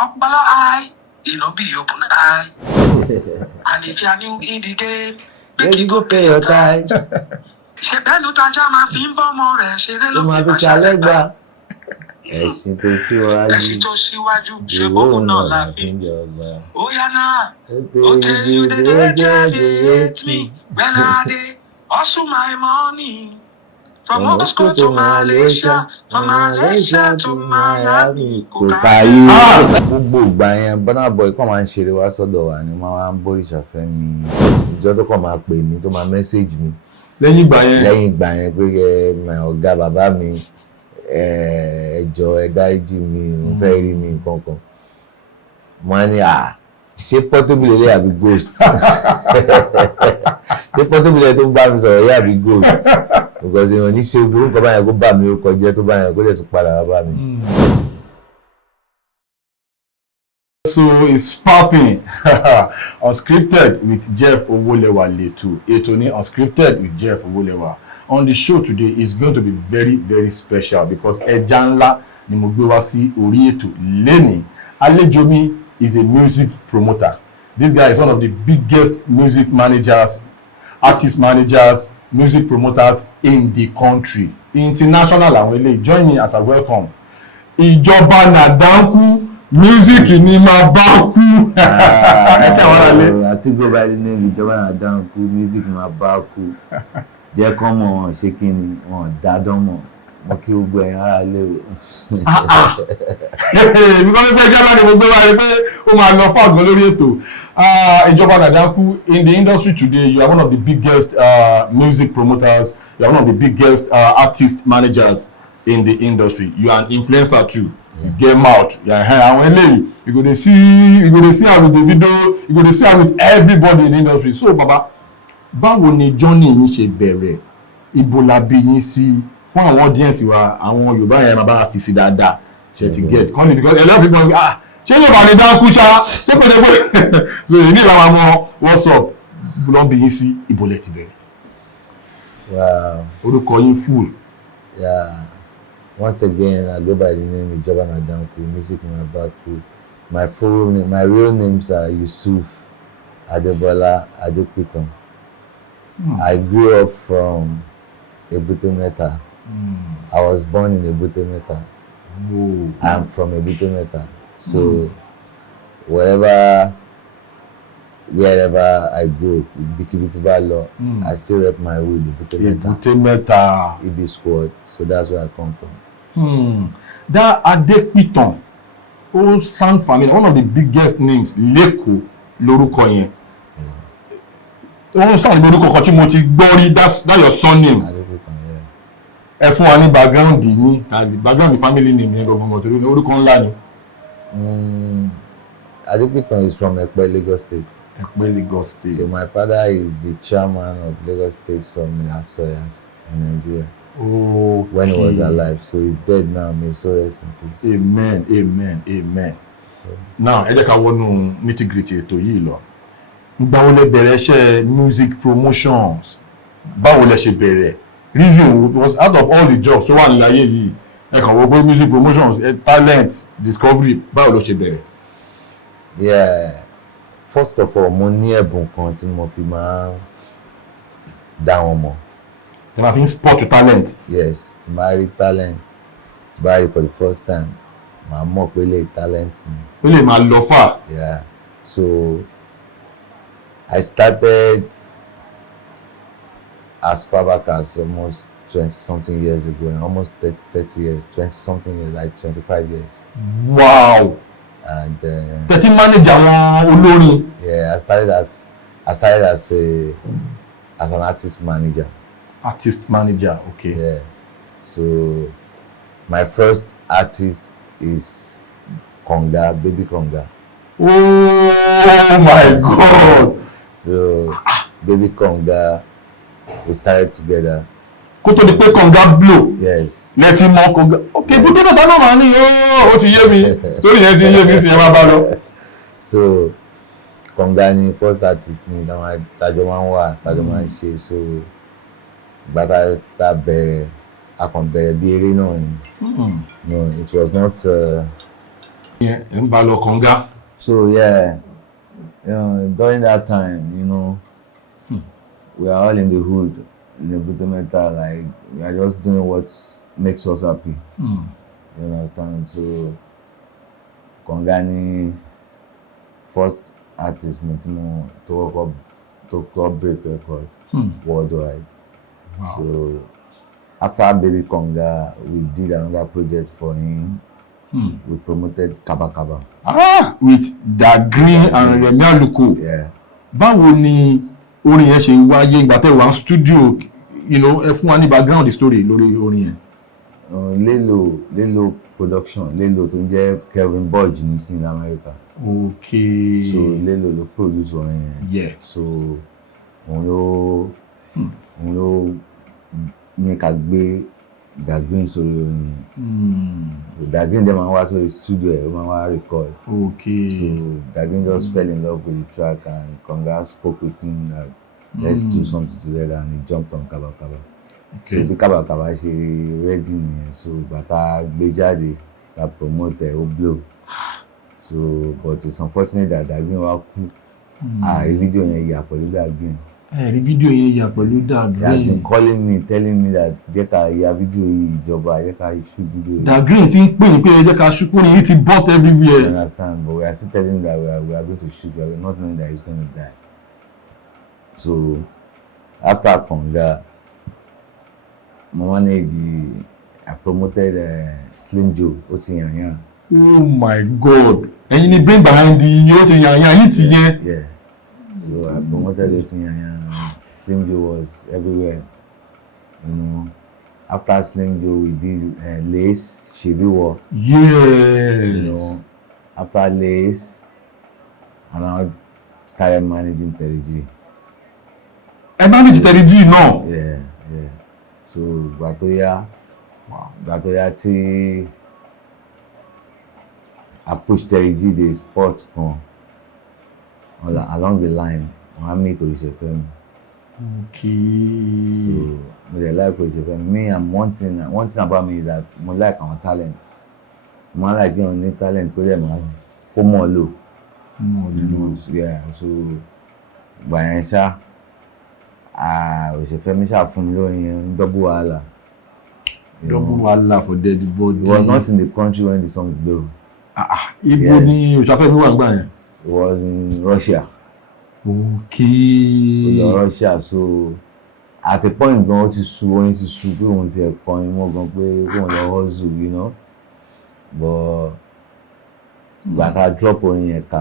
Upbala eye, it no be open eye. And if you're new in the game, make you go pay your tithes. Ṣé bẹ́ẹ̀ ló tajà máa fi ń bọ́ ọmọ rẹ̀ ṣeré ló fi máa ṣàlẹ́gbà. Ẹ̀sìn tó síwájú ṣe bóun náà la fi ń jọba. Ó yá náà, ó tẹ you dey hate me. When I dey hustle my money. From Moscow to Malaysia, from Malaysia to Miami. Kò káyé gbogbo ìgbà yẹn Burna Boy kàn máa ń ṣeré wá sọ́dọ̀ wa ni máa ń Oristefemi ìjọ tó kàn máa pè mí tó máa mẹ́sẹ̀gì mi. Lẹ́yìn ìgbà yẹn pé ọ̀gá bàbá mi ẹjọ́ ẹ̀dáríjì mi mo fẹ́ rí mi kankan. Mo á ní ṣé portable lè àbí ghost? Ṣé portable tó ń bá mi sọ̀rọ̀ yẹ àbí ghost? Because èèyàn ní ṣe orúkọ báyẹn kó bá mi orúkọ jẹ́ tó báyẹn kó lè tún padà wá bá mi. So it's popping. Unscripted with Jeff Owolewa Letu. Etoni Unscripted with Jeff Owolewa. On the show today is going to be very, very special because ẹja ńlá ni mo gbé wá sí orí ètò lẹ́ni. Àlejò mi is a music promoter. This guy is one of the biggest music managers, artist managers, music promoters in the country. International àwọn eléyìí. Join me as I welcome Ijoba na Danku. Music ni máa bá kú. Àsìgbò bá rí ní Ijoba na Danku, music ni máa bá kú. Jẹ́ kán mọ̀ wọn ṣé kí ni wọn dádán mọ̀. Mo kí gbogbo ẹ̀yin ará lé o. Bí wọ́n fẹ́ jẹ́ láti gbogbo wa rí pé ó máa lọ fún àgbọn lórí ètò. Ijoba na Danku, in the industry today, you are one of the biggest music promoters. You are one of the biggest artist managers in the industry. You are an influencer too. Yeah. Get mouth. You go to see her with Davido, you go to see her with everybody in the industry. So Baba, báwo ni journey yín ṣe bẹ̀rẹ̀? Ibo la bí yín sí fún àwọn audience wa, àwọn Yorùbá yẹn máa bá fi sí dáadáa. Ṣé ti get? Come because a lot of people ṣé Yorùbá ni Danku ṣá? Ṣé kò dé pé so you need la mọ̀ what's up? Ibo la bí yín sí, ibo lẹ ti bẹ̀rẹ̀? Wow. Orúkọ yín full. Yeah. Once again, I go by the name Ijoba na Danku, music na Baku. My real names are Yusuf Adebola Adepiton. I grew up from Ebute Metta. I was born in Ebute Metta. I'm from Ebute Metta. So wherever I go, Bikibitibalo, I still rep my wood, Ebute Metta. Ibi squad. So that's where I come from. That Adepiton, sound familiar. One of the biggest names, Leko lórúkọ yẹn. Sound lórúkọ kan tí mo ti gbọ́ rí. That's your son name. Adepiton, yeah. Ẹ fún wa ní background yín, background family name yẹn gbogbo torí orúkọ ńlá ni. Adepiton is from Ekpe, Lagos State. Ekpe, Lagos State. So my father is the chairman of Lagos State Sawmill and Sawyers in Nigeria. Oh, when he was alive. So he's dead now. May so rest in peace. Amen. So, now, ẹ jẹ́ ká wọnú nitty-gritty ètò yìí lọ. Báwo lẹ bẹ̀rẹ̀ iṣẹ́ music promotions? Báwo lẹ ṣe bẹ̀rẹ̀? Reason because out of all the jobs tó wà ní ayé yìí, ẹ kàn wọ pé music promotions, talent, discovery, báwo ló ṣe bẹ̀rẹ̀? Yeah. First of all, mo ní ẹ̀bùn kan tí mo fi máa dá wọn mọ̀. You have spot talent. Yes, tí máa rí talent. Tí bá rí for the first time, màá mọ̀ pé lè talent ni. Ó lè máa lọ far. Yeah. So I started as far back as almost 20-something years ago, and almost 30 years, 20-something years, like 25 years. Wow. And 13 manager àwọn olórin. Yeah, I started as an artist manager. Artist manager, okay. Yeah. So my first artist is Konga, Baby Konga. Oh my God. So Baby Konga, we started together. Kó tó di pé Konga blow. Yes. Let him know Konga. Okay, but tell me man ni ó ti yé mi. Story yẹn ti yé mi sí ẹ má bá lọ. So Konga ni first artist mi tájọ máa ń wà, tájọ máa ń ṣe. So gbàtà tá bẹ̀rẹ̀, a kàn bẹ̀rẹ̀ bí eré náà ni. No, it was not Yeah, Mbalo Konga. So yeah, during that time, we are all in the hood, in the Buddha like we are just doing what makes us happy. You understand? So Kongani, first artist to break record worldwide. Wow. So after Baby Konga, we did another project for him. We promoted Kaba Kaba. With Dagreen and Remi Aluko. Yeah. Báwo ni orin yẹn ṣe wáyé ìgbà tẹ́ wà studio, ẹ fún wa ní background story lórí orin yẹn. Lelo production, Lelo tó ń jẹ́ Kelvin Budge ní sí America. Okay. So Lelo ló produce orin yẹn. Yeah. So òun ló ní ká gbé Dagreen sórí orin yẹn. Dagreen dem máa ń wá sórí studio ẹ̀ ó máa ń wá record. Okay. So Dagreen just fell in love with the track and Konga spoke with him that let's do something together and he jumped on Kaba Kaba. Okay. So bí Kaba Kaba ṣe ready nìyẹn, so bàtà gbé jáde ká promote ẹ̀ ó blow. So but it's unfortunate that Dagreen wá kú. Ààrí fídíò yẹn yà pẹ̀lú Dagreen. Ẹ̀rí fídíò yẹn yà pẹ̀lú Dagreen. He has been calling me, telling me that jẹ́ ká ya fídíò yìí Ìjọba, jẹ́ ká shoot fídíò yìí. Dagreen ti ń pè é pé ẹ jẹ́ ká shoot ní yìí ti burst everywhere. You understand, but we are still telling him that we are going to shoot, we are not knowing that he's going to die. So after Konga, I promoted Slim Joe, Otiyanya. Oh my God! Ẹ̀yin ni brain behind the Otiyanya yìí ti yẹn. Yeah. So I promoted Otiyanya. Slim Joe was everywhere. After Slim Joe, we did Lace, Shibiwo. Yes. After Lace, and I started managing Teriji. Ẹ manage Teriji náà. Yeah. So Gbàtóyá tí I push Teriji the sport along the line. I meet Oristefemi. Okay. So I like Oristefemi. Me, I'm one thing about me is that I like our talent. I like any talent because I'm more low. Yeah. So by Oristefemi fún mi lórin Double Wahala. Double Wahala for Dead Body. It was not in the country when the song blew. Ibo ni Oristefemi wà nígbà yẹn? It was in Russia. Okay. Russia, so at a point gan ó ti sú pé òun ti ẹ̀kọ́ ni mọ́ gan pé kóun lọ hustle, but gbàtà drop orin yẹn ka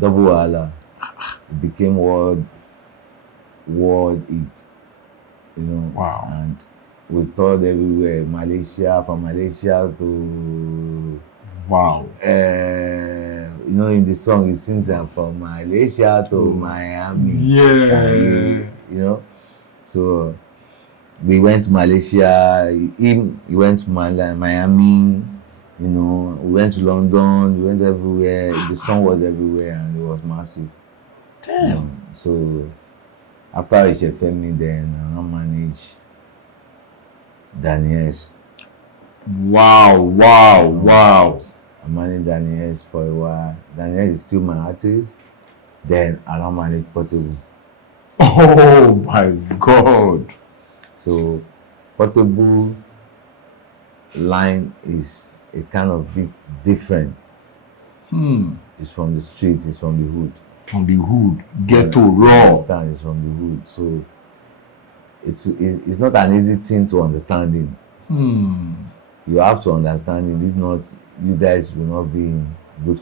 Double Wahala, it became world hit, Wow. And we toured everywhere, from Malaysia to wow. In the song it sings from Malaysia to Miami. Yeah. So we went to Malaysia, he went to Miami, we went to London, we went everywhere. The song was everywhere and it was massive. Damn. So after Oristefemi, then I managed Danny S. Wow. I managed Danny S for a while. Danny S is still my artist. Then I now manage Portable. Oh my God. So Portable line is a kind of bit different. It's from the street, it's from the hood. From the hood, ghetto, raw. Understand, it's from the hood. So it's not an easy thing to understand him. You have to understand him. If not, you guys will not be in good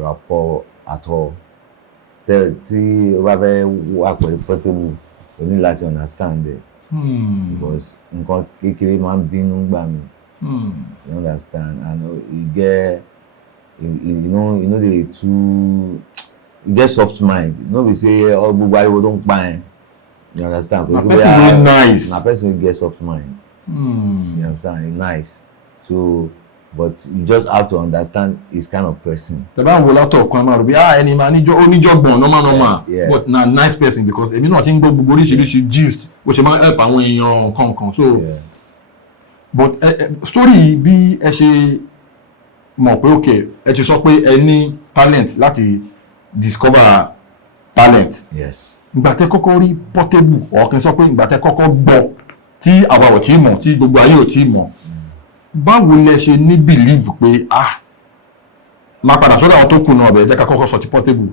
rapport at all. Tí o bá fẹ́ wà pẹ̀lú Portable, o ní láti understand it. Because nǹkan kékeré máa ń bínú gbà mí. You understand? And you get soft mind. No be say gbogbo ariwo tó ń pa ẹ́. You understand? Na person wey nice. Na person wey get soft mind. You understand? He's nice. So, but you just have to understand his kind of person. Tẹ́ bá ń wo látọ̀ kan máa rò bí ẹni máa oníjọ́gbọ̀n normal. Yeah. But na nice person because èmi náà ti ń gbọ́ gbogbo oríṣiríṣi gist ó ṣe máa ń help àwọn èèyàn kankan. So, Yeah. but story bí ẹ ṣe mọ̀ pé okay ẹ ti sọ pé ẹ ní talent láti discover talent. Yes. Ìgbà tẹ́ kọ́kọ́ rí Portable or kí n sọ pé ìgbà tẹ́ kọ́kọ́ gbọ́ tí àwa ò tí mọ̀ tí gbogbo ayé ò tí mọ̀ báwo lẹ ṣe ní believe pé máa padà sọ́dọ̀ àwọn tó kù náà bẹ̀rẹ̀ jẹ́ ká kọ́kọ́ sọ ti Portable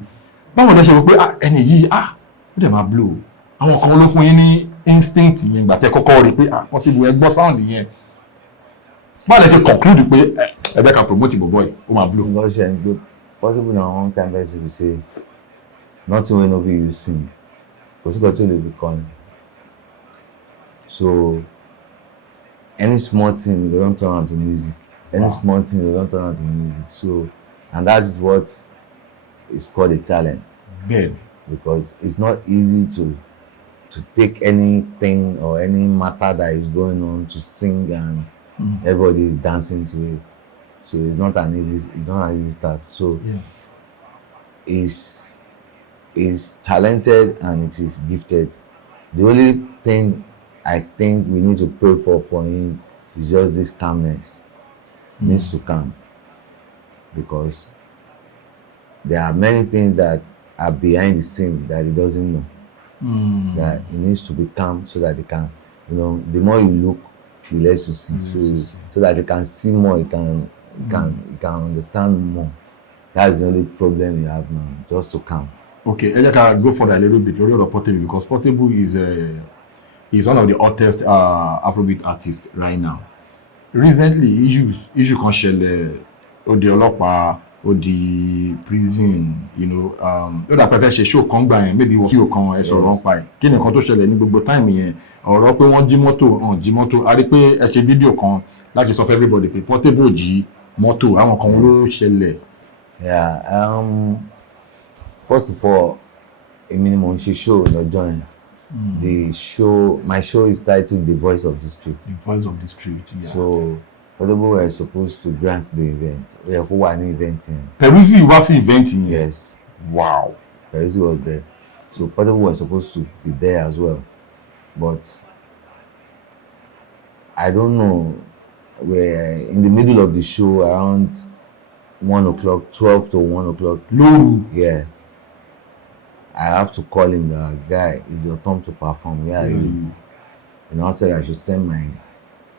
báwo lẹ ṣe wò pé ẹni yìí ó dẹ̀ máa blow àwọn kan ló fún yín ní instinct yẹn ìgbà tẹ́ kọ́kọ́ rí pé Portable ẹ gbọ́ sound yẹn báwo lẹ ṣe conclude pé ẹ jẹ́ ká promote bọ̀bọ̀ yìí ó máa blow. Because Portable na one time person be say nothing wey no fit you sing kò sí kan tó lè fi kọrin so any small thing you don turn am to music any small thing you don turn am to music so and that is what is called a talent. Bẹ́ẹ̀ni. Because it's not easy to take anything or any matter that is going on to sing and everybody is dancing to it so it's not an easy task so is talented and it is gifted. The only thing I think we need to pray for him is just this calmness. He needs to calm because there are many things that are behind the scene that he doesn't know. That he needs to be calm so that he can, the more you look, the less you see. So that he can see more, he can understand more. That's the only problem you have now, just to calm. Okay, ẹ jẹ́ ká go further a little bit lórí ọ̀rọ̀ Portable because Portable is one of the hottest Afrobeat artists right now. Recently, issue kan ṣẹlẹ̀ ó di ọlọ́pàá ó di prison ó dà pé fẹ́ ṣe show kan gbà yẹn maybe wọ́n fíò kan ẹ sọ̀rọ̀ ń pa ẹ̀ kí ni nǹkan tó ṣẹlẹ̀ ní gbogbo time yẹn ọ̀rọ̀ pé wọ́n jí mọ́tò a rí pé ẹ ṣe fídíò kan láti sọ fún everybody pé Portable jí mọ́tò àwọn kan ló ṣẹlẹ̀. First of all, èmi ni mo ń ṣe show lọ́jọ́ yẹn. My show is titled The Voice of the Street. The Voice of the Street, yeah. So Portable were supposed to grant the event. Ó yẹ kó wà ní event yẹn. Peruzzi wá sí event yẹn. Yes. Wow. Peruzzi was there. So Portable were supposed to be there as well. But I don't know, we're in the middle of the show around 1 o'clock, 12 to 1 o'clock. Lóru. Yeah. I have to call him, the guy, it's your turn to perform. Where are you? And I said I should send my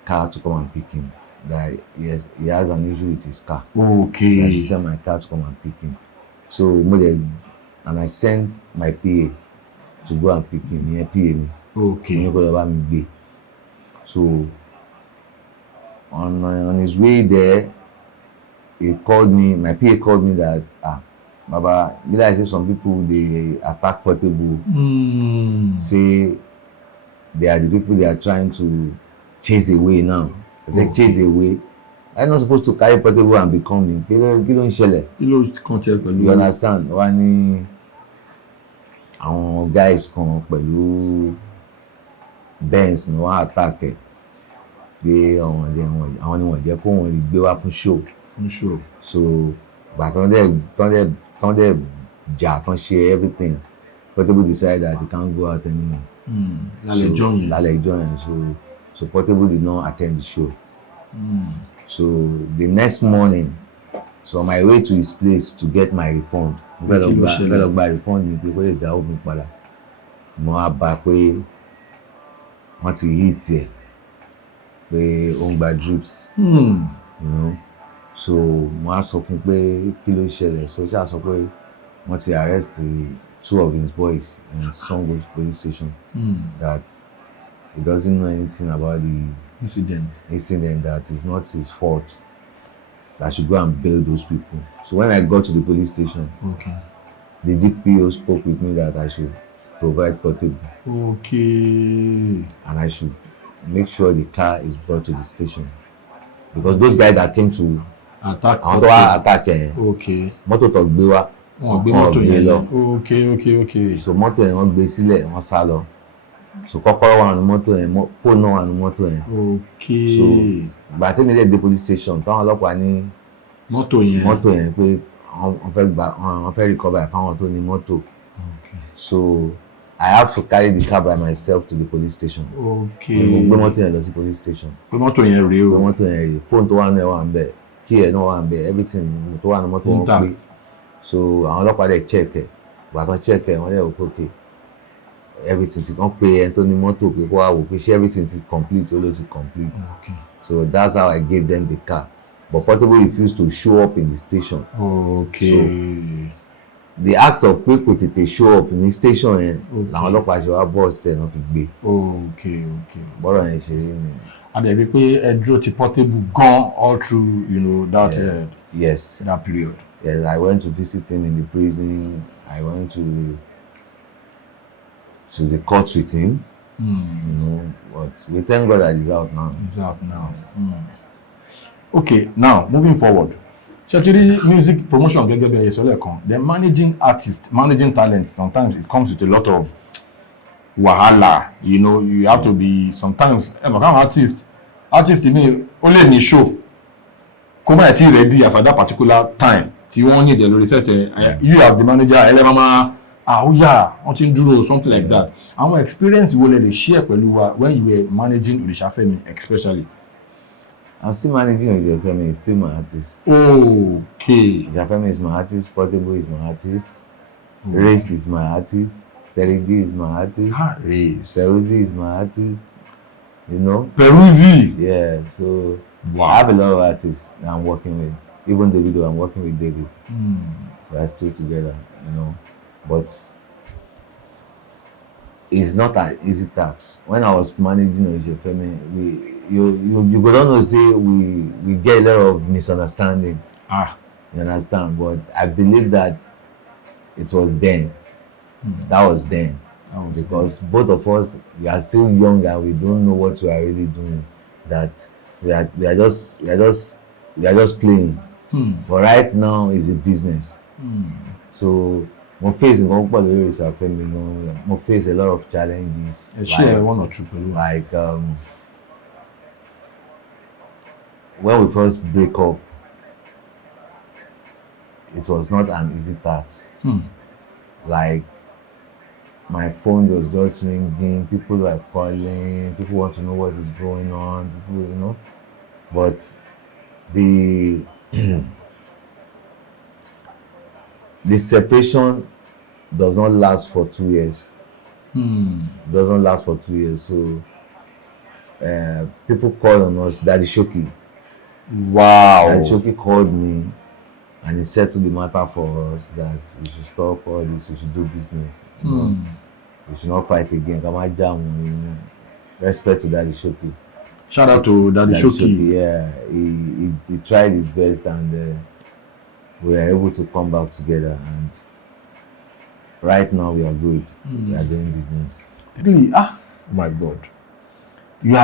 car to come and pick him. That yes, he has an issue with his car. Okay. I should send my car to come and pick him. So and I sent my PA to go and pick him. He PA me. Okay. So on his way there, he called me. My PA called me that Baba, I say some people they attack Portable. Say they are the people they are trying to chase away now. I say chase away. I'm not supposed to carry Portable and become him. You understand? One àwọn guys kan pẹ̀lú Benz ni wọ́n attack ẹ̀ pé àwọn ni wọ́n jẹ́ kó wọ́n rí gbé wá fún show. So gbà tán dẹ̀ jà tán ṣe everything Portable decided that he can't go out anymore. Lálẹ́ ìjọ yẹn so Portable did not attend the show. So the next morning, so on my way to his place to get my refund, fẹ́ lọ gba refund mi pé kó lè dá òun padà. Mo á bá pé wọ́n ti hit ẹ̀ pé ó ń gba drips. So mo á sọ fún pé kí ló ṣẹlẹ̀, so ṣáà sọ pé wọ́n ti arrest 2 of his boys in Songwriting police station. That he doesn't know anything about the incident, that is not his fault. That I should go and bail those people. So when I got to the police station, the DPO spoke with me that I should provide Portable. And I should make sure the car is brought to the station. Because those guys that came to attack mọ́tò tó gbé wá wọ́n gbé lọ. So mọ́tò yẹn wọ́n gbé sílẹ̀ wọ́n sá lọ. So kọ́kọ́rọ́ wà ní mọ́tò yẹn, fóònù náà wà ní mọ́tò yẹn. So ìgbà tí mi lè dé police station táwọn ọlọ́pàá ní mọ́tò yẹn pé wọ́n fẹ́ recover fáwọn tó ní mọ́tò. So I have to carry the car by myself to the police station. Mo gbé mọ́tò yẹn lọ sí police station. Pé mọ́tò yẹn rèé o. Pé mọ́tò yẹn rèé. Fóònù tó wà ní ẹ̀ wà ń bẹ̀. kí ẹ̀ náà wà ń bẹ̀ everything tó wà ní mọ́tò wọn pé so àwọn ọlọ́pàá dẹ̀ check ẹ̀ bàtàn check ẹ̀ wọ́n dẹ̀ wò pé okay everything ti kàn pé ẹni tó ní mọ́tò pé kó wá wò pé ṣé everything ti complete ó ló ti complete so that's how I gave them the car but Portable refused to show up in the station. Okay. So the act of pé kò tètè show up ní station yẹn làwọn ọlọ́pàá ṣe wá bọ́ọ̀sì tẹ̀ náà fi gbé. Bọ́rọ̀ yẹn ṣe rí ni. And then we pay a draw to Portable gone all through, you know, that yes, that period. Yes, I went to visit him in the prison. I went to the court with him. You know, but we thank God that he's out now. He's out now. Okay, now moving forward. Actually, music promotion, then managing artists, managing talent, sometimes it comes with a lot of wahala. You know, you have to be sometimes artist in me only ní show come at ready at that particular time tí wọ́n need the reset you as the manager wọ́n dúró something like that. Àwọn experience wo lè share pẹ̀lú wa when you were managing Oristefemi especially? I'm still managing Oristefemi, he's still my artist. Okay. Oristefemi is my artist, Portable is my artist, Race is my artist, Terigi is my artist, Peruzzi is my artist. You know? Peruzzi? Yeah, so I have a lot of artists that I'm working with. Even Davido, I'm working with David. We are still together, you know. But it's not an easy task. When I was managing Oristefemi, you go down to say we get a lot of misunderstanding. You understand? But I believe that it was then. That was then. Because both of us, we are still young and we don't know what we are really doing. That we are just playing. But right now it's a business. So we face a lot of challenges. Share one or two. Like when we first break up, it was not an easy task. Like my phone was just ringing, people were calling, people want to know what is going on, people, you know. But the the separation does not last for 2 years. Doesn't last for 2 years. So people called on us. Daddy Shoki. Wow. Daddy Shoki called me and he settled the matter for us that we should stop all this, we should do business. You know? We should not fight again. Come on, jam. You know? Respect to Daddy Shoki. Shout out to Daddy Shoki. Yeah, he tried his best and we were able to come back together. And right now we are good. We are doing business. Really? Oh my God. You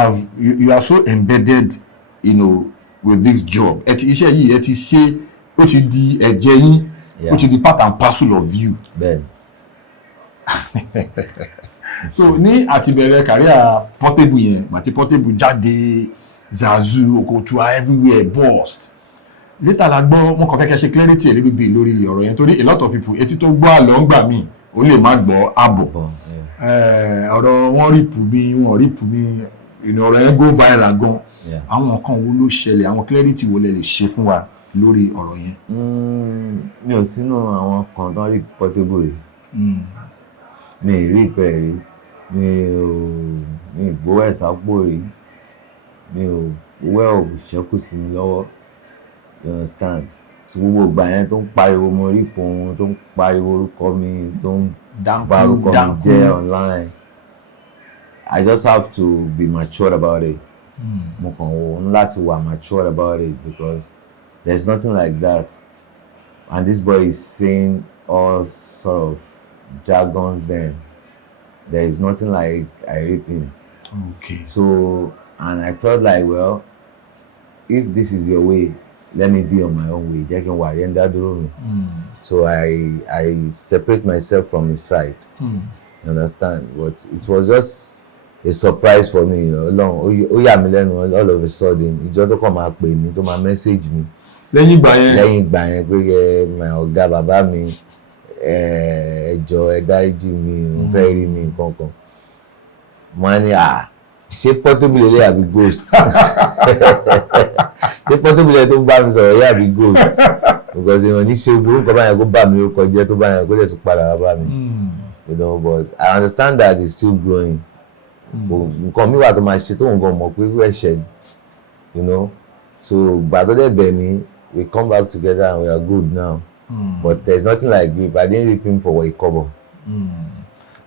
are so embedded, you know, with this job. Which is the part and parcel of you. Then. So ní àtìbẹ̀rẹ̀ career Portable yẹn màtí Portable jáde Zazu Okotua everywhere burst. Later la gbọ́ wọn kàn fẹ́ kẹ́ ṣe clarity a little bit lórí ọ̀rọ̀ yẹn torí a lot of people etí tó gbọ́ àlọ́ ń gbà mí ó lè má gbọ́ àbọ̀. Ọ̀rọ̀ wọn rípù mi wọn rípù mi ọ̀rọ̀ yẹn go viral gan. Àwọn nǹkan wo ló ṣẹlẹ̀ àwọn clarity wo lẹ lè ṣe fún wa lórí ọ̀rọ̀ yẹn? Mi ò sínú àwọn kan tán rí Portable rẹ̀. Mi rí ìpẹ́ rí, mi gbowó ẹ̀sápò rí, mi ò owó ẹ̀ ṣẹ́kù sí mi lọ́wọ́, you understand? So gbogbo ìgbà yẹn tó ń pariwo mo rí ipò wọn, tó ń pariwo orúkọ mi, tó ń bà orúkọ mi jẹ́ online. I just have to be matured about it. Mo kàn wọ́n láti wà matured about it because there's nothing like that. And this boy is saying all sort of jargons then. There is nothing like I rape him. Okay. So, and I felt like, well, if this is your way, let me be on my own way. So I separate myself from his side. You understand? But it was just a surprise for me. All of a sudden, he just come and pay me to my message me. Lẹ́yìn ìgbà yẹn pé my ọ̀gá bàbá mi ẹjọ́ ẹ dáríjì mi ò fẹ́ rí mi nǹkan kan. Mo ní ṣé portable lè àbí ghost ṣé portable lè tó bá mi sọ̀rọ̀ yẹ àbí ghost because èèyàn ní ṣe gbogbo nǹkan báyẹn kó bá mi orúkọ jẹ́ tó báyẹn kó lè tún padà wá bá mi you know, but I understand that it's still growing nǹkan mi wà tó máa ṣe tó nǹkan mọ̀ pé wíwẹ̀ ṣẹ̀ you know, so gbàtọ́ dẹ̀ bẹ̀ mí we come back together and we are good now but there's nothing like grief. I didn't rip him for a cover.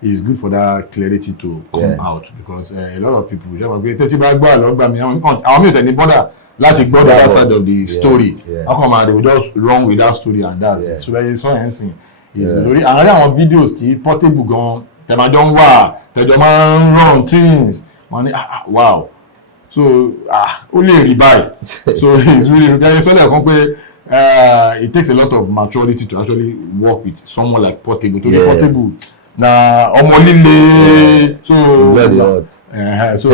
It's good for that clarity to come out because a lot of people just go tẹ́tí bá gbọ́ àlọ́ gbà mí àwọn mi ò tẹ̀ ní bọ́dà láti gbọ́ the other side of the story how come they will just run with that story and that's it so very so anything lórí àwọn àwọn videos tí portable gan tẹ̀májọ́ ń wà tẹ̀jọ́ máa ń run things wọ́n ní wow so ó lè rí báyìí so it's really gẹ́gẹ́ sọ́dọ̀ kan pé it takes a lot of maturity to actually work with someone like portable to be portable. Na ọmọ líle so so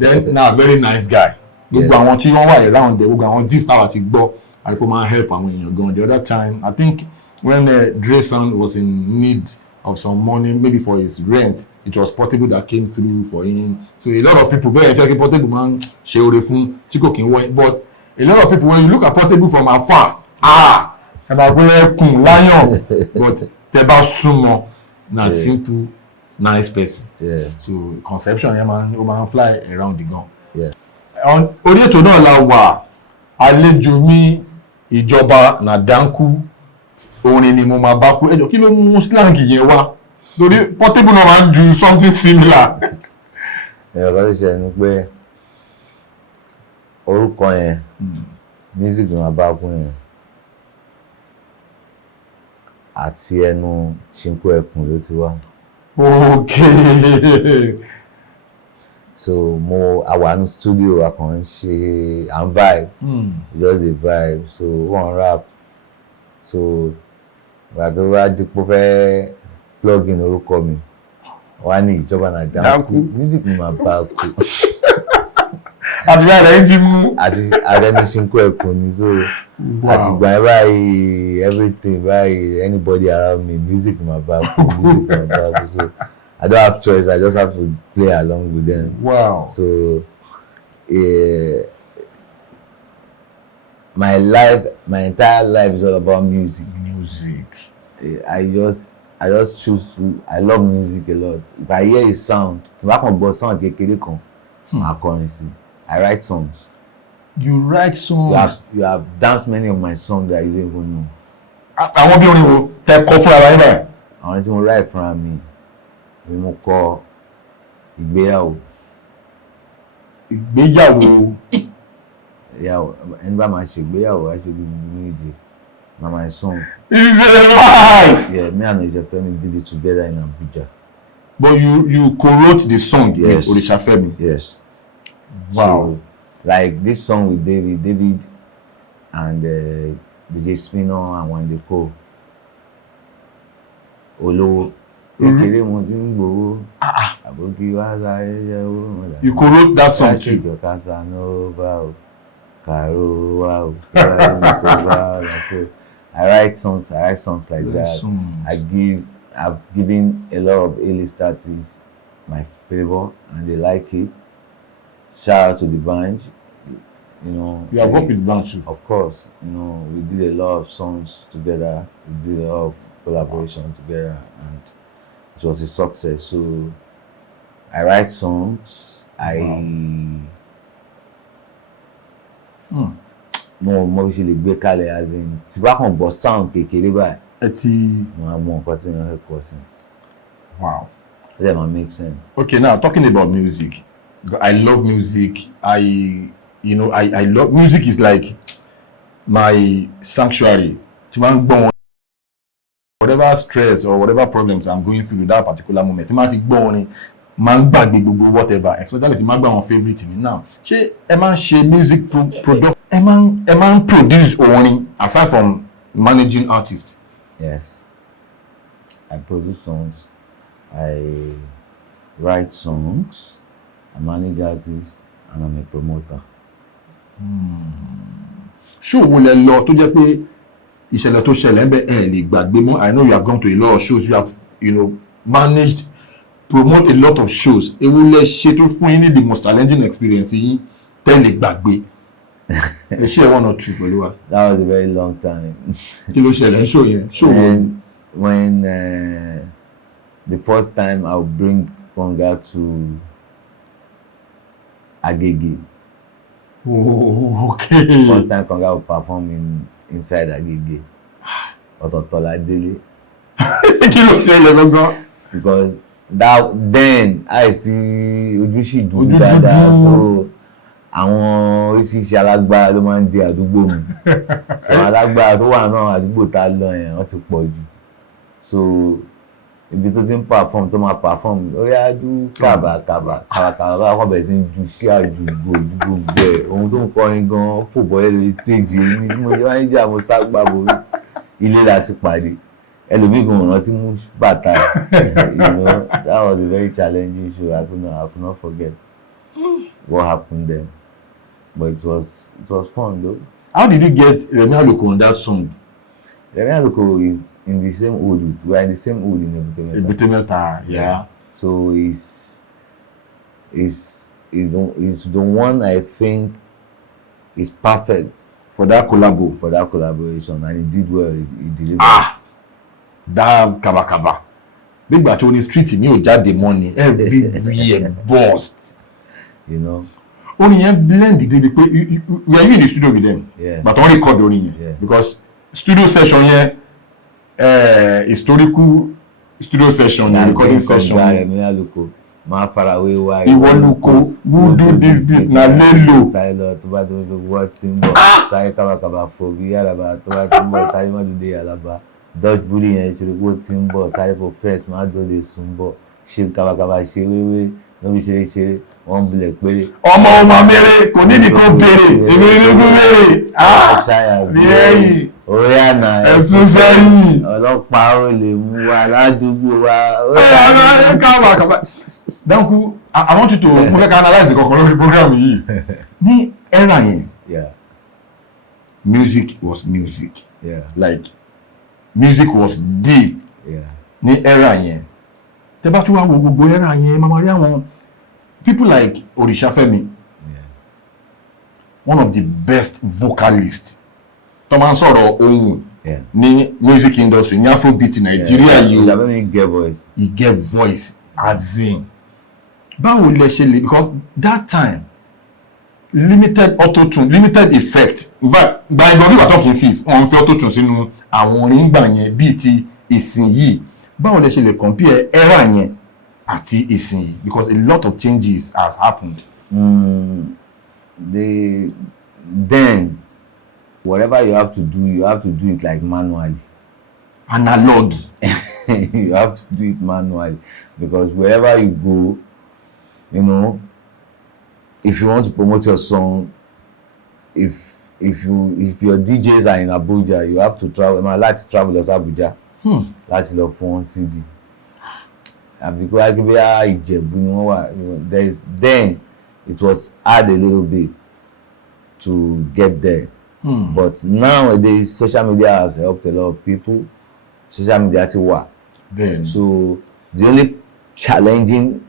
then na very nice guy gbogbo àwọn tí wọ́n wà around there gbogbo àwọn gist náà ti gbọ́ àìkú máa help àwọn èèyàn gan the other time I think when Dre son was in need of some money maybe for his rent it was Portable that came through for him so a lot of people bẹ́ẹ̀ jẹ́ kí Portable máa ń ṣe oore fún tí kò kí ń wọ́n but a lot of people when you look at Portable from afar ẹ máa gbé ẹkùn lion but tẹ́ bá súnmọ́ na simple nice person so conception yẹn máa ń fly around the gun. Orí ètò náà la wà àlejò mi ìjọba na Danku orin ni mo máa bá kú ẹjọ́ kí ló mú slang yẹn wá lórí Portable náà máa ń ju something similar. ẹ̀rọ kan tó ṣe ni pé orúkọ yẹn music ló máa bá kú yẹn àti ẹnu ṣinkó ẹkùn ló ti wá. Okay. So àwa ní studio a kàn ń ṣe and vibe just a vibe so one rap so ìgbà tó wá dípò fẹ́ plug in orúkọ mi wá ní ìjọba na Danku music ni màá bá kú. àti bí ààrẹ ti mú. àti ààrẹ ní ṣinkó ẹkùn ni so àti gbà ẹ báyìí everything báyìí anybody around me music ni màá bá kú music ni màá bá kú so I don't have choice. I just have to play along with them. Wow. So, my entire life is all about music. Music. I just choose. I love music a lot. If I hear a sound, if I can sound kékeré kan, I can see. I write songs. You write songs. You have danced many of my songs that you don't even know. Àwọn bí orin wo tẹ kọ fún ara yín báyìí. Àwọn tí mo write fúnra mi. Mo kọ ìgbéyàwó. Ìgbéyàwó. Ìyàwó ẹni bá máa ṣe ìgbéyàwó á ṣe bí méje na my song. Is it right? Yeah, me and Oristefemi did it together in Abuja. But you co-wrote the song with Oristefemi. Yes. Wow. So, like this song with David and DJ Spino and Wandeko. Olowo. You co-wrote that song too. I write songs like that. I've given a lot of A-list artists my favor and they like it. Shout out to the band. You know, you have worked with the band too. Of course, you know, we did a lot of songs together. We did a lot of collaboration together and it was a success. So I write songs. Mo ṣe lè gbé kalẹ̀ as in tí bá kàn gbọ́ sound kékeré báyìí. Mo á mọ nǹkan tí wọ́n fẹ́ kọ sí. Wow. That might make sense. Okay, now talking about music. I love music. I love music is like my sanctuary. Whatever stress or whatever problems I'm going through at that particular moment, whatever, especially my favorite thing now. Ṣé ẹ máa ń ṣe music production? Ẹ máa ń produce orin aside from managing artists? Yes. I produce songs. I write songs. I manage artists and I'm a promoter. Show wo lẹ lọ tó jẹ́ pé ìṣẹ̀lẹ̀ tó ṣẹlẹ̀ ń bẹ ẹ lè gbàgbé mọ́. I know you have gone to a lot of shows. You have, managed promote a lot of shows. Ewu lẹ ṣe tó fún yín ní the most challenging experience yín tẹ́lẹ̀ gbàgbé. Ẹ ṣe one or two pẹ̀lú wa. That was a very long time. Kí ló ṣẹlẹ̀ show yẹn? Show And when the first time I would bring Konga to Agege. Oh, okay. First time Konga would perform inside Agege. Ọ̀tọ̀ọ̀tọ̀ délé. Kí ló ṣẹlẹ̀ gangan? Because then I see ojúṣì dúdú dáadáa, so àwọn oríṣiríṣi alágbára ló máa ń di àdúgbò mi. So alágbára tó wà náà àdúgbò tá a lọ yẹn wọ́n ti pọ̀ jù. So ibi tó ti ń perform tó máa perform ó yá dú kàbàkàbà wọ́n bẹ̀rẹ̀ sí ń ju sí àjùgbò gbogbo ẹ̀. Ohun tó ń kọrin gan-an fò bọ́lẹ̀ lórí stage èmi tí mo ṣe wá ń jà mo sá gbà borí ilé láti pàdé. Ẹlòmíì gan rántí mú bàtà. That was a very challenging show. I could not forget what happened there. But it was fun though. How did you get Remi Aloko on that song? Remi Aloko is in the same hood. We are in the same hood in Ebutemeta, yeah. So he's the one I think is perfect for that collaboration, and he did well. He delivered. That kaba. Big but on the street in you the money everywhere burst. You know. Only blend the because we are in the studio with them. Yeah. But only record only because studio session here, historical studio session, recording session. Máa farawé wá Ìwọ́lùkọ́ who do this beat na lélo. Sáré lọ tó bá tó wọ́n ti ń bọ̀ sáré kábàkàbà fò bí yàrá tó bá ti ń bọ̀ sáré má dúdé yàrá dodge bully yẹn ṣe kó ti ń bọ̀ sáré for first má dúdé sùn bọ̀ ṣe kábàkàbà ṣe wéwé lóbi ṣeré wọ́n bulẹ̀ péré. ọmọ mẹ́rẹ̀ kò ní nìkan béèrè èmi ní kó béèrè. ṣáyà bí ẹ̀yìn oya na ẹ̀sùn sẹ́yìn ọlọ́pàá ó lè mú wa ládùúgbò wa. Danku, I want you to mo fẹ́ ká analyze kankan lórí program yìí. Ní era yẹn, music was music. Like music was deep. Ní era yẹn. Tẹ́ bá tún wá wo gbogbo era yẹn, mama rí àwọn people like Oristefemi. One of the best vocalists. Tó máa ń sọ̀rọ̀ ohùn ní music industry ní Afrobeat Nigeria yìí. He get voice as in. Báwo lẹ ṣe lè because that time limited auto-tune limited effect in fact gba ìgbà bí wà talking thief wọ́n fi auto-tune sínú àwọn orin gbà yẹn bíi ti ìsìn yìí. Báwo lẹ ṣe lè compare era yẹn àti ìsìn yìí because a lot of changes has happened. Then whatever you have to do it like manually. Analog. You have to do it manually because wherever you go, you know, if you want to promote your song, if your DJs are in Abuja, you have to travel. I like to travel to Abuja. Láti lọ fún CD. And because then it was hard a little bit to get there. But nowadays, social media has helped a lot of people. Social media ti wà. So the only challenging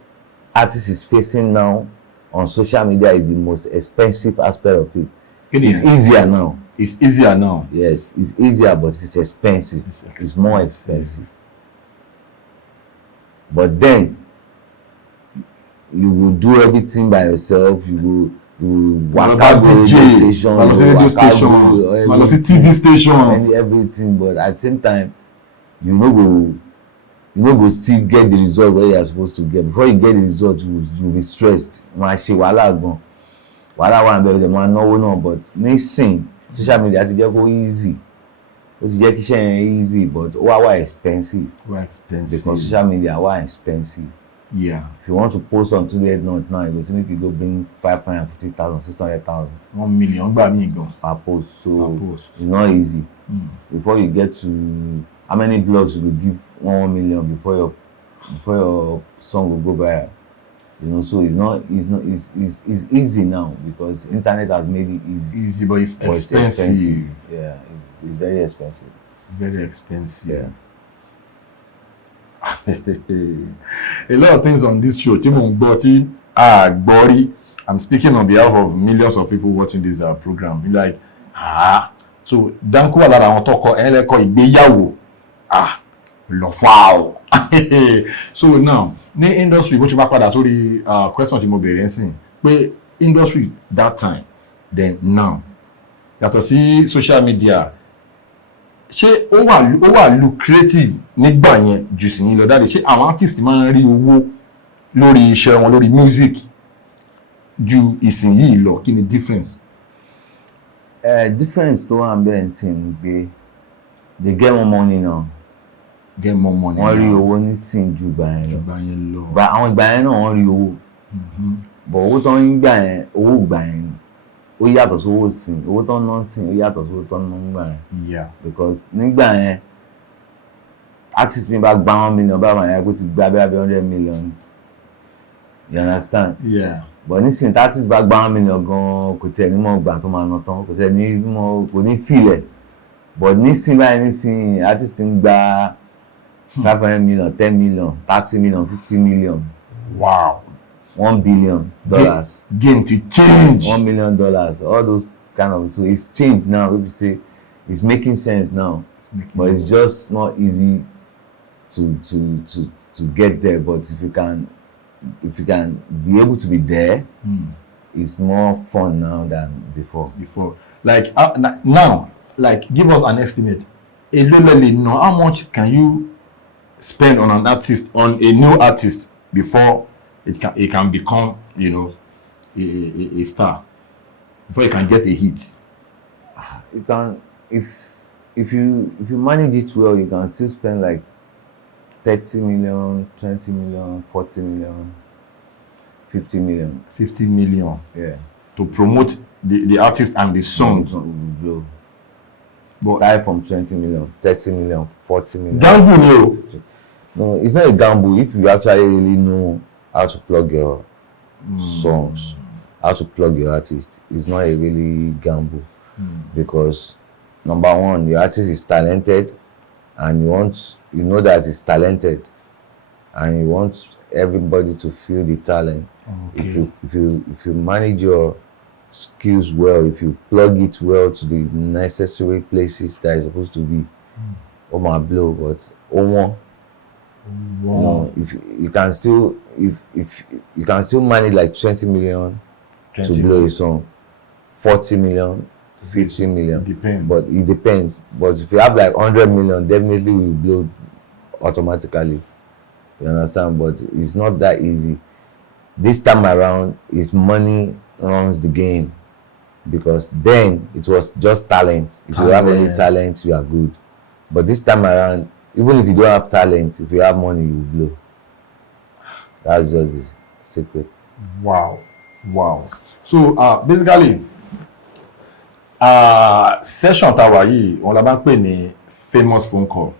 artist is facing now on social media is the most expensive aspect of it. It's easier now. It's easier now. Yes, it's easier, but it's expensive. It's more expensive. But then you will do everything by yourself. You work out radio station, TV stations, everything. But at the same time, you no go still get the result where you are supposed to get. Before you get the result, you will be stressed. Wàhálà wà níbẹ̀ dem máa náwó náà, but nísìn social media ti jẹ́ kó easy. Ó ti jẹ́ kí iṣẹ́ yẹn easy, but ó wá expensive. Because social media wà expensive. Yeah. If you want to post on today not now, you go see make you go bring 550,000, 600,000. 1 million gbà mí gan. Per post. So it's not easy. Before you get to how many blogs you will give 1 million before your song will go viral. You know, so it's easy now because internet has made it easy. Easy, but it's expensive. Yeah, it's very expensive. Very expensive. Yeah. A lot of things on this show. I'm speaking on behalf of millions of people watching this program. You're like, so Danku alára àwọn tó kọ ẹlẹ́kọ̀ ìgbéyàwó. Wow. So now, ní industry, bó ṣe bá padà sórí question tí mo bèèrè ń sìn pé industry that time, then now, yàtọ̀ sí social media, ṣé ó wà lucrative nígbà yẹn jù sí yín lọ dáadé? Ṣé àwọn artist máa ń rí owó lórí iṣẹ́ wọn lórí music ju ìsìn yìí lọ? Kí ni difference? Difference tó wà bẹ́ẹ̀ ń sìn pé they get more money now. Get more money. Wọ́n rí owó nísìn ju ìgbà yẹn lọ. Àwọn ìgbà yẹn náà wọ́n rí owó. But owó tó ń gbà yẹn, owó ìgbà yẹn ó yàtọ̀ sí owó sìn. Owó tó ń ná sìn ó yàtọ̀ sí owó tó ń ná nígbà yẹn. Yeah. Because nígbà yẹn artist mi bá gba 1 million bá wà yẹn kó ti gba bí 100 million. You understand? Yeah. But nísìn tí artist bá gba 1 million gan kò tiẹ̀ ní mọ̀ gbà tó máa ná tán, kò tiẹ̀ ní mọ̀, kò ní feel ẹ̀. But nísìn báyìí nísìn artist ń gba 500 million, 10 million, 30 million, 50 million. Wow. $1 billion. Game to change. $1 million. All those kind of, so it's changed now. People say it's making sense now. But it's just not easy to get there. But if you can be able to be there, it's more fun now than before. Like now, like give us an estimate. How much can you spend on an artist, on a new artist, before it can become, you know, a star, before you can get a hit? You can, if you manage it well, you can still spend like 30 million, 20 million, 40 million, 50 million. 50 million. Yeah. To promote the artist and the songs. But start from 20 million, 30 million, 40 million. Gamble, no, it's not a gamble if you actually really know how to plug your songs, how to plug your artist. It's not a really gamble because number one, your artist is talented, and you know that he's talented, and you want everybody to feel the talent. Okay. If you manage your skills well, if you plug it well to the necessary places that it's supposed to be, oh my blow, but you know, if you can still manage like 20 million to blow a song, 40 million, 50 million. Depends. But it depends. But if you have like 100 million, definitely will blow automatically. You understand? But it's not that easy. This time around, it's money runs the game, because then it was just talent. If you have any talent, you are good. But this time around, even if you don't have talent, if you have money, you blow. That's just the secret. Wow. So basically, session tawa yìí on la bá ń pè ní famous phone call.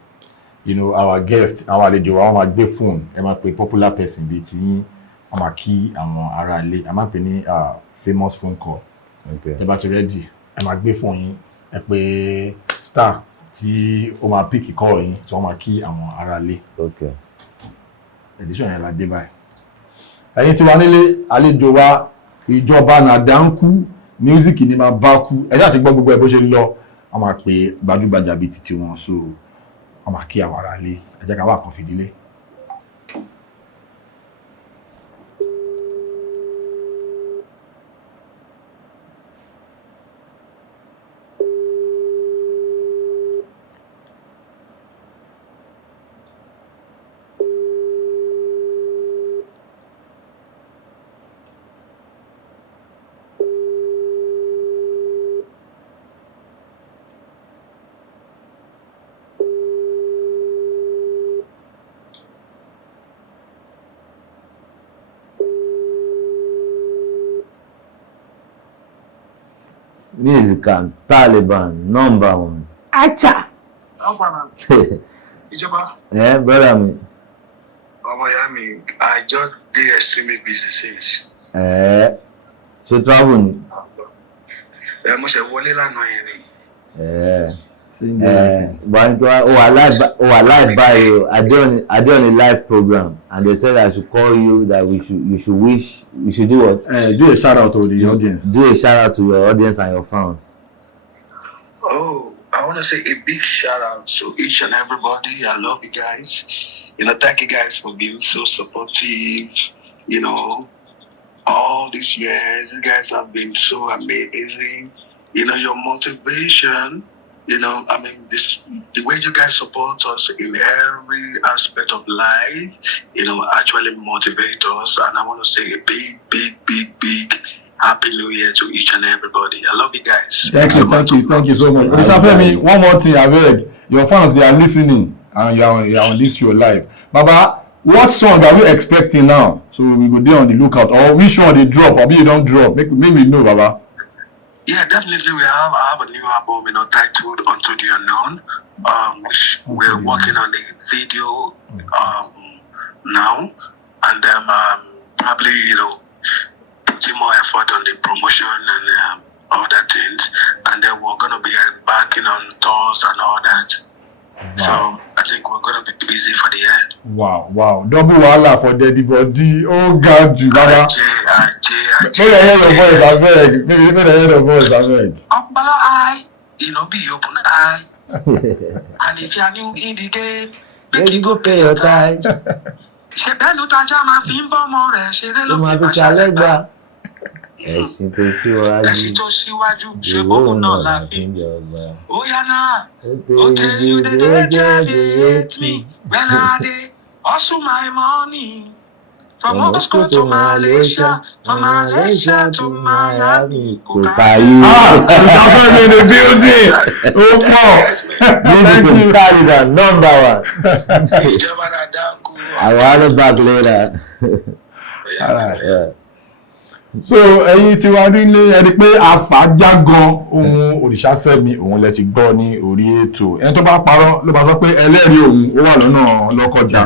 You know, our guest, our àlejò wa, wọ́n máa gbé phone, ẹ máa pè popular person bíi ti yín, wọ́n máa kí àwọn ará ilé, a máa pè ní famous phone call. Okay. Tẹ́ bá ti ready, ẹ máa gbé phone yín, ẹ pè star tí ó máa pick call yín, tí wọ́n máa kí àwọn ará ilé. Okay. Edition yẹn la dé báyìí. Ẹ̀yin tí wà nílé, àlejò wa Ìjọba na Danku, music ni máa bá kú. Ẹ ṣáà ti gbọ́ gbogbo ẹ̀ bó ṣe lọ, wọ́n máa pè gbajúgbajà bíi titi wọn, so wọ́n máa kí àwọn ará ilé. Ẹ jẹ́ ká wá kan fìdílé. Music and Taliban, number one. Acha! Ijoba. Yeah, brother me. Miami, I just did extremely busy since. So travel ni. Mo ṣe wọlé lánàá yẹn ni. But I live by you. I do on a live program, and they said I should call you that we should do what? Do a shout out to the audience. Do a shout out to your audience and your fans. Oh, I want to say a big shout out to each and everybody. I love you guys. Thank you guys for being so supportive. All these years, you guys have been so amazing. Your motivation. The way you guys support us in every aspect of life, actually motivate us. And I want to say a big Happy New Year to each and everybody. I love you guys. Thank you so much. Oristefemi, one more thing, I beg. Your fans, they are listening, and you are on this show live. Baba, what song are we expecting now? So we go there on the lookout. Or which one they drop, or maybe you don't drop. Maybe we know, Baba. Yeah, definitely. I have a new album, titled Unto the Unknown, which we're working on the video now, and probably putting more effort on the promotion and other things, and then we're gonna be embarking on tours and all that. Wow. So I think we're gonna be busy for the year. Wow. Double wahala for Daddy Body. Oh God, you Baba. Maybe I hear your voice, I beg. Maybe I hear your voice, I beg. Bala eye, be open eye. And if you are new in the game, make you go pay your tithes. Ṣé bẹ́ẹ̀ ló tajà máa fi ń bọ́ ọmọ rẹ̀ ṣeré ló fi máa ṣàlẹ́gbà. Ẹ̀sìn tó síwájú ṣe bóun náà la fi ń jọba. Ó yá náà, ó tell you the day they hate me. When I dey hustle my money. From Moscow to Malaysia, from Malaysia to Miami. Kotayi. Oristefemi in the building. Oh, wow. Music in Canada, number one. Ijoba and Danku. I will have it back later. All right. Yeah. So ẹ̀yin tí wàá rí ní ẹni pé àfàjà gan ohun Oristefemi òun lẹ ti gbọ́ ní orí ètò ẹni tó bá parọ́ ló bá sọ pé ẹlẹ́rìí òun ó wà lọ́nà lọ́kọjà.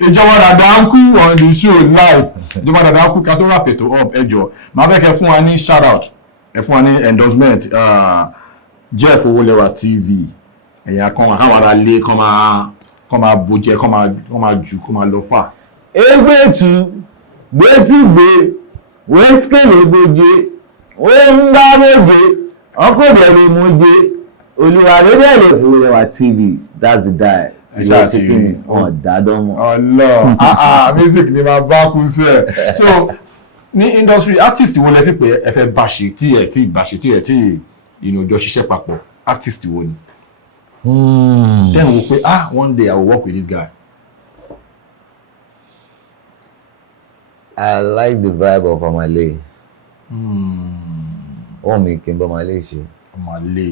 Ìjọba Danku on the show live. Ìjọba Danku ká tó wrap ètò up ẹjọ́ máa fẹ́ kẹ́ fún wa ní shout out ẹ fún wa ní endorsement Jeff Owolewa TV ẹ̀yà kan wà káwọn ará lé kọ́ máa bójẹ́ kọ́ máa jù kọ́ máa lọ fà. Egbetu gbẹ́tùgbé wẹ́skẹ̀lẹ̀ gbòjé wẹ́ngbàmọ́jé ọkọ̀dẹ̀rẹ̀ mọ́jé olùwàdébẹ̀rẹ̀ Owolewa TV, that's the guy. Ìṣàkíni ọ̀dàdọ́mọ̀. Allah music ni máa bá kú sí ẹ̀. So ní industry artist wo lẹ fi pé ẹ fẹ́ bàṣẹ tí ẹ tí jọ ṣiṣẹ́ papọ̀ artist wo ni. Then wo pé one day I will work with this guy. I like the vibe of Omale. Omi kì í bá Omale ṣe.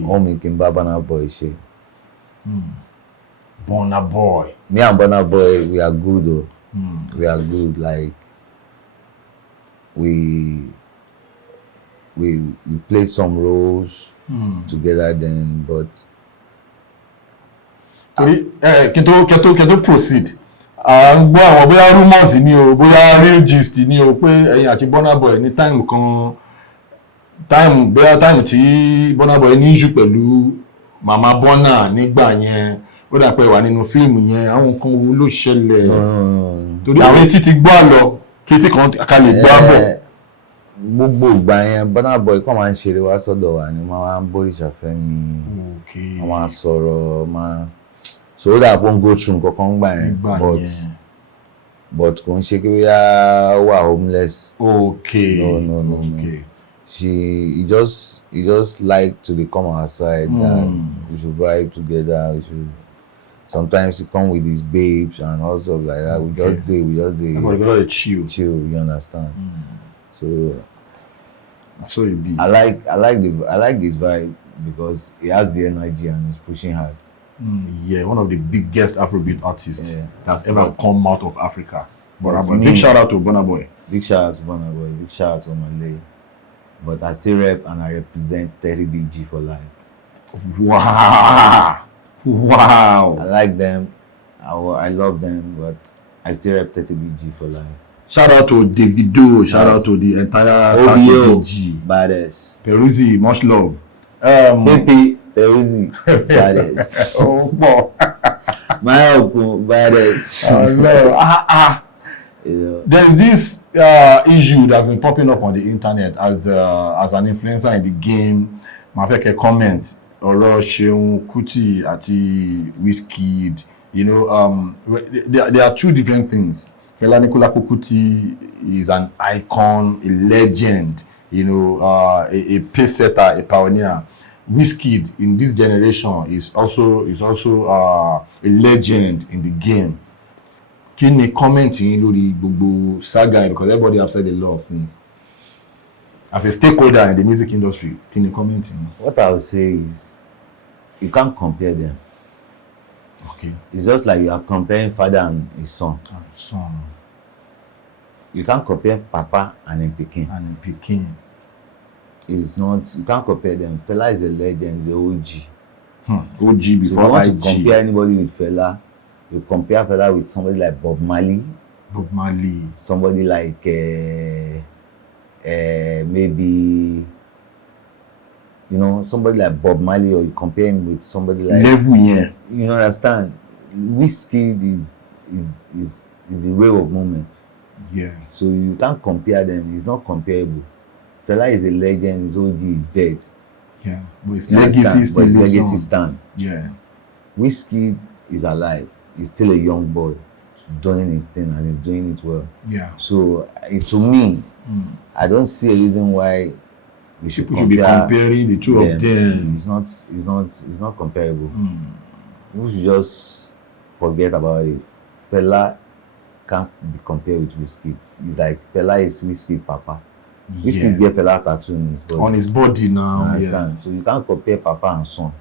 Omi kì í bá Burna Boy ṣe. Burna Boy. Me and Burna Boy, we are good though. We are good. Like we play some roles together then, but kí tó proceed. À ń gbọ́ àwọn bóyá rumors ni o bóyá real gist ni o pé ẹ̀yin àti Burna Boy ní time tí Burna Boy ní issue pẹ̀lú mama Burna nígbà yẹn ó dà pé wà nínú fíìmù yẹn àwọn nǹkan wo ló ṣẹlẹ̀ torí àwọn etí ti gbọ́ àlọ́ kí etí kan lè gbọ́ àbọ̀. Gbogbo ìgbà yẹn Burna Boy kàn máa ń ṣeré wá sọ́dọ̀ wa ni máa ń b'Oristefemi wọ́n máa sọ̀rọ̀ máa. So that won't go through nǹkan gbà yẹn but kò ń ṣe kí wíyá wà homeless. Okay. No. Okay. He just like to come outside and we should vibe together. Sometimes he come with his babes and all stuff like that. We just dey chill, you understand? So it be. I like his vibe because he has the energy and he's pushing hard. Yeah, one of the biggest Afrobeat artists that's ever come out of Africa. Big shout out to Burna Boy. Big shout out to Burna Boy. Big shout out to Malay. But I still rep and I represent 30 BG for life. Wow. I like them. I love them, but I still rep 30 BG for life. Shout out to Davido. Shout out to the entire 30 BG. Badass. Peruzzi, much love. Pepe Easy, baddest. Oh, more. My uncle, baddest. Oh, no. You know. There's this issue that's been popping up on the internet as an influencer in the game. Mafeke comment, Oro Seun Kuti ati Wizkid. You know, there are two different things. Fela Anikulapo Kuti is an icon, a legend. You know, a pace setter, a pioneer. Wizkid in this generation is also a legend in the game. Kí ni comment yín lórí gbogbo saga because everybody have said a lot of things. As a stakeholder in the music industry, kí ni comment yín? What I would say is, you can't compare them. Okay. It's just like you are comparing father and his son. Son You can't compare Papa and him Pikin. and Pikin. It's not. You can't compare them. Fela is a legend. He's a OG. OG So if you before want to IG. compare anybody with Fela, you compare Fela with somebody like Bob Marley, Bob Marley. somebody like maybe somebody like Bob Marley, or you compare him with somebody like Level yẹn. you understand. Wizkid is the wave of moment. Yeah. So you can't compare them. It's not comparable. Fela is a legend. His OG is dead. Yeah. But his You legacy understand? still But his lives legacy on. stand. Yeah. Wizkid is alive. He's still a young boy doing his thing, and he's doing it well. Yeah. So to me, I don't see a reason why we should People should be comparing the two of them. It's not comparable. We should just forget about it. Fela can't be compared with Wizkid. It's like Fela is Wizkid Papa. Wizkid get Fela tattoo On his body now. understand? So you can't compare Papa and son.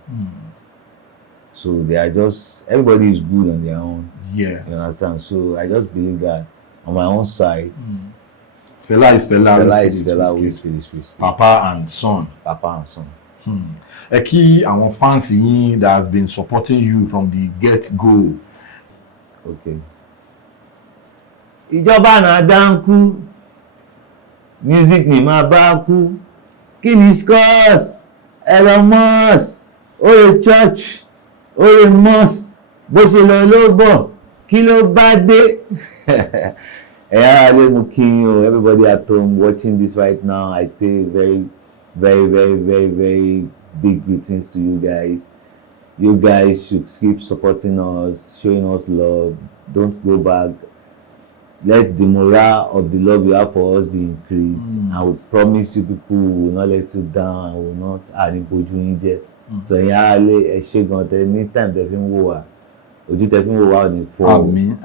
So they are just, everybody is good on their own. Yeah. You understand? So I just believe that on my own side, Fela is Fela. Fela Wizkid is Fela, Wizkid. Wizkid is Wizkid. Papa and son. Papa and son. Ẹ kí àwọn fans yín that has been supporting you from the get-go. Okay. Ìjọba náà Danku, music ni máa bá kú, kí ni scores, Elon Musk, oye church, oye mosque, bó ṣe lọ ló bọ̀, kí ló bá dé? Ẹ̀yà Adé mo kí yín o, everybody at home watching this right now, I say very, very, very, very, very big greetings to you guys. You guys should keep supporting us, showing us love. Don't go back. Let the morale of the love you have for us be increased. I will promise you people will not let you down. I will not àníbojú yín jẹ́. So ìyá alẹ́ ẹ ṣé gan tẹ ní time tẹ fi ń wò wá. Ojú tẹ fi ń wò wá ò ní fọ́.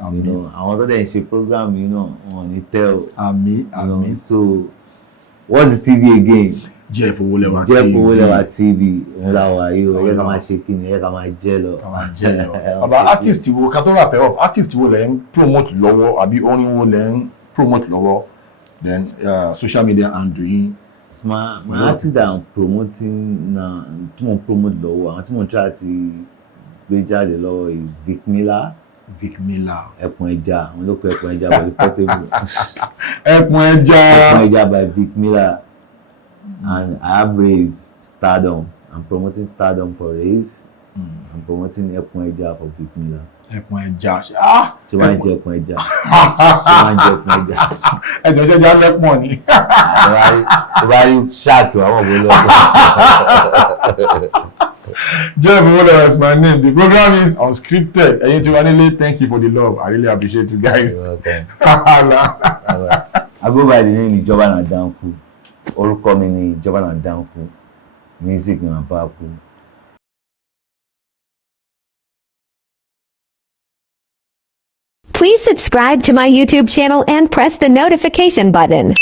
Àmín. Àwọn tó dẹ̀ ń ṣe program yìí náà wọn ò ní tẹ́ o. Àmín. So what's the TV again? Jeff Owolewa Jeff TV. Owolewa TV. Ńlá wa yìí o, ẹ yẹ ká máa ṣe kí ni, ẹ yẹ ká máa jẹ́ lọ. Bàbá artist wo ká tó rà pẹ́ up, artist wo lẹ́ ń promote lọ́wọ́ àbí orin wo lẹ́ ń promote lọ́wọ́, then social media handle yín. My artist that I'm promoting na tí mo promote lọ́wọ́, àwọn tí mo try ti gbé jáde lọ́wọ́ is Vic Miller. Ẹkùn ẹja, àwọn ló kọ ẹkùn ẹja by the Portable. Ẹkùn ẹja by Vic Miller. And I have Rave, Stardom. I'm promoting Stardom for Rave. I'm promoting Ẹkùn ẹja for Vic Miller. Ẹkùn ẹja. Ṣé wàá jẹ ẹkùn ẹja? Ṣé wàá jẹ ẹkùn ẹja? Ẹjọ́ jẹjẹ lẹ́pọ̀ ni. Ṣé wàá rí ṣáàkì wàá mọ̀ bó lọ́wọ́? Jeff Owolewa is my name. The program is Unscripted. Ẹ̀yin tí wà nílé, thank you for the love. I really appreciate you guys. You're welcome. I go by the name Ijoba and Danku. Orúkọ mi ni Ijoba and Danku. Music ni màá bá kú. Please subscribe to my YouTube channel and press the notification button.